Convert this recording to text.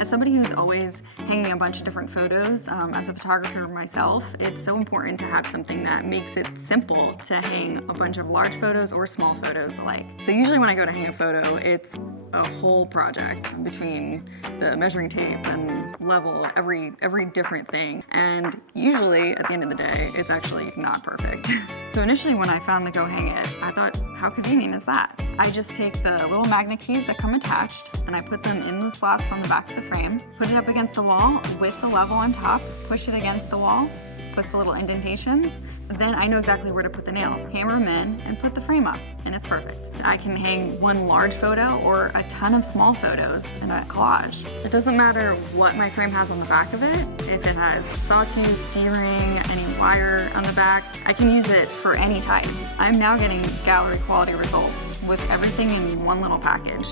As somebody who's always hanging a bunch of different photos, as a photographer myself, it's so important to have something that makes it simple to hang a bunch of large photos or small photos alike. So usually when I go to hang a photo, it's a whole project between the measuring tape and level, every different thing. And usually at the end of the day, it's actually not perfect. So initially when I found the Go Hang It, I thought, how convenient is that? I just take the little magnet keys that come attached and I put them in the slots on the back of the frame, put it up against the wall with the level on top, push it against the wall, puts the little indentations, then I know exactly where to put the nail. Hammer them in and put the frame up, and it's perfect. I can hang one large photo or a ton of small photos in a collage. It doesn't matter what my frame has on the back of it. If it has sawtooth, D-ring, any wire on the back, I can use it for any type. I'm now getting gallery quality results with everything in one little package.